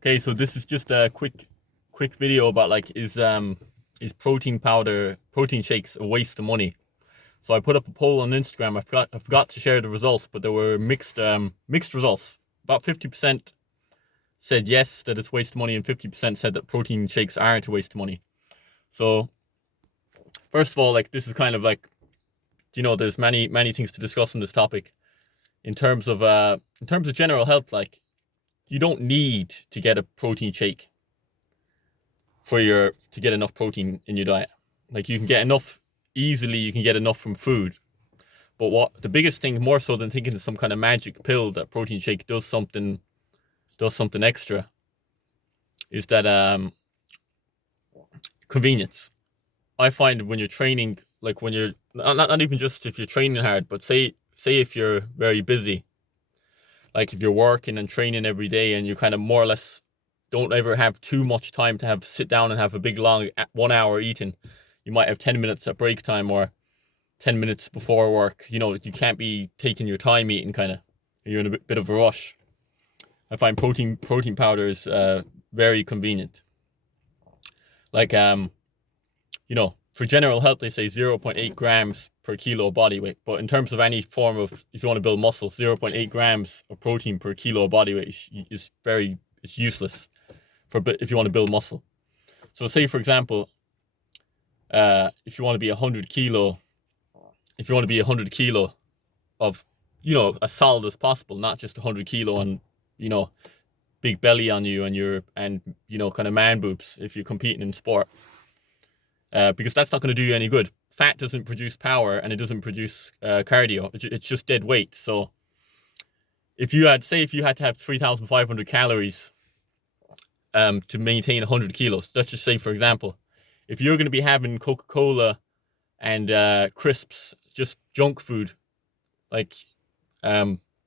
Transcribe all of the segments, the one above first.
Okay, so this is just a quick video about like is protein shakes a waste of money? So I put up a poll on Instagram. I forgot to share the results, but there were mixed results. About 50% said yes, that it's waste of money, and 50% said that protein shakes aren't a waste of money. So first of all, like this is kind of like, there's many things to discuss on this topic in terms of general health. Like, you don't need to get a protein shake to get enough protein in your diet. Like, you can get enough easily, you can get enough from food. But what the biggest thing, more so than thinking of some kind of magic pill that protein shake does something extra, is that convenience. I find when you're training, like when you're not even just if you're training hard, but say if you're very busy, like if you're working and training every day and you kind of more or less don't ever have too much time to have sit down and have a big long 1 hour eating. You might have 10 minutes at break time or 10 minutes before work. You can't be taking your time eating, kind of. You're in a bit of a rush. I find protein powder is very convenient. Like, for general health, they say 0.8 grams per kilo body weight. But in terms of any form of, if you want to build muscle, 0.8 grams of protein per kilo body weight is useless if you want to build muscle. So say, for example, if you want to be 100 kilo, if you want to be 100 kilo of, as solid as possible, not just 100 kilo and, big belly on you and kind of man boobs if you're competing in sport. Because that's not going to do you any good. Fat doesn't produce power and it doesn't produce cardio. It's just dead weight. So if you had to have 3,500 calories to maintain 100 kilos, let's just say, for example, if you're going to be having Coca-Cola and crisps, just junk food, like,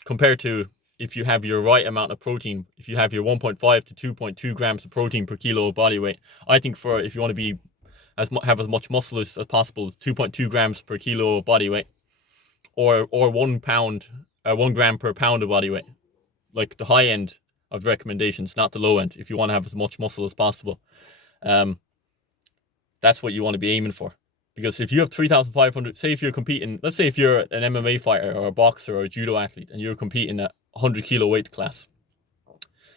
compared to if you have your right amount of protein, if you have your 1.5 to 2.2 grams of protein per kilo of body weight, I think if you want to be have as much muscle as possible, 2.2 grams per kilo of body weight, or 1 pound, 1 gram per pound of body weight, like the high end of the recommendations, not the low end. If you want to have as much muscle as possible, um, that's what you want to be aiming for. Because if you have 3,500, say if you're competing, let's say if you're an MMA fighter or a boxer or a judo athlete and you're competing at 100 kilo weight class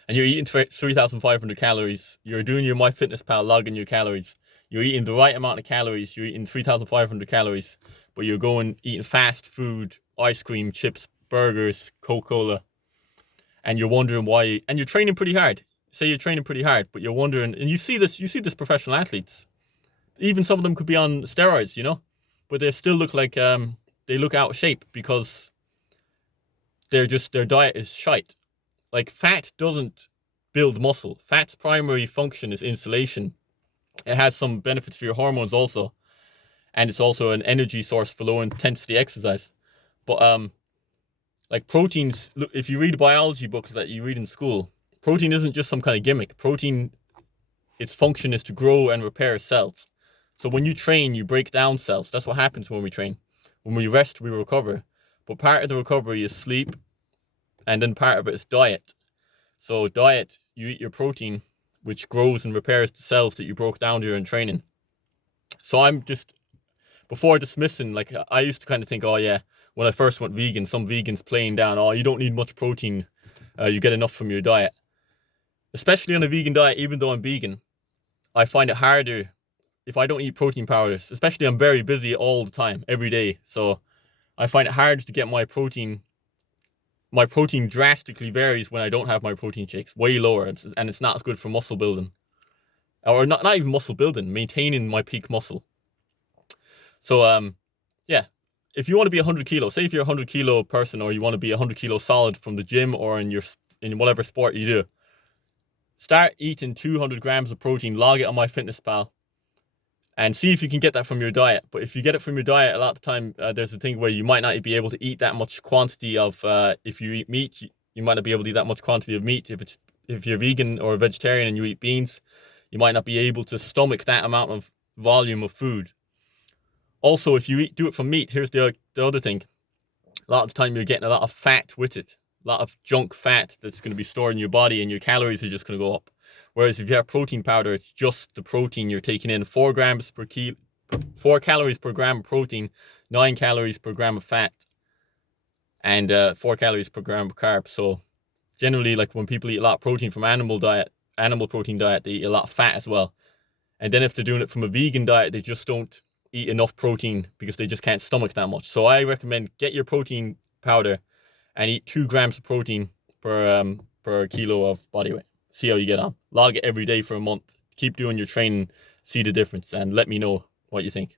and you're eating 3,500 calories, you're doing your MyFitnessPal, logging your calories, you're eating the right amount of calories, you're eating 3,500 calories, but you're going eating fast food, ice cream, chips, burgers, Coca-Cola, and you're wondering why, and you're training pretty hard. Say you're training pretty hard, but you're wondering, and you see this professional athletes, even some of them could be on steroids, but they still look like they look out of shape because their diet is shite. Like, fat doesn't build muscle. Fat's primary function is insulation. It has some benefits for your hormones also, and it's also an energy source for low intensity exercise. But like proteins, look, if you read biology books that you read in school, protein isn't just some kind of gimmick. Protein, its function is to grow and repair cells. So when you train, you break down cells. That's what happens when we train. When we rest, we recover. But part of the recovery is sleep, and then part of it is diet. So diet, you eat your protein, which grows and repairs the cells that you broke down during training. So I'm just, before dismissing, like, I used to kind of think, oh yeah, when I first went vegan, some vegans playing down, oh, you don't need much protein, you get enough from your diet. Especially on a vegan diet, even though I'm vegan, I find it harder if I don't eat protein powders. Especially, I'm very busy all the time, every day. So I find it hard to get my protein. My protein drastically varies when I don't have my protein shakes, way lower, and it's not as good for muscle building, or not even muscle building, maintaining my peak muscle. So yeah, if you want to be 100 kilo, say if you're a 100 kilo person, or you want to be 100 kilo solid from the gym or in whatever sport you do, start eating 200 grams of protein, log it on MyFitnessPal, and see if you can get that from your diet. But if you get it from your diet, a lot of the time, there's a thing where you might not be able to eat that much quantity of, if you eat meat, you might not be able to eat that much quantity of meat. If you're vegan or a vegetarian and you eat beans, you might not be able to stomach that amount of volume of food. Also, if you do it from meat, here's the other thing. A lot of the time you're getting a lot of fat with it. a lot of junk fat that's going to be stored in your body, and your calories are just going to go up. Whereas if you have protein powder, it's just the protein you're taking in. 4 calories per gram of protein, 9 calories per gram of fat, and 4 calories per gram of carbs. So generally, like when people eat a lot of protein from animal protein diet, they eat a lot of fat as well. And then if they're doing it from a vegan diet, they just don't eat enough protein because they just can't stomach that much. So I recommend get your protein powder and eat 2 grams of protein per kilo of body weight. See how you get on. Log it every day for a month. Keep doing your training, see the difference, and let me know what you think.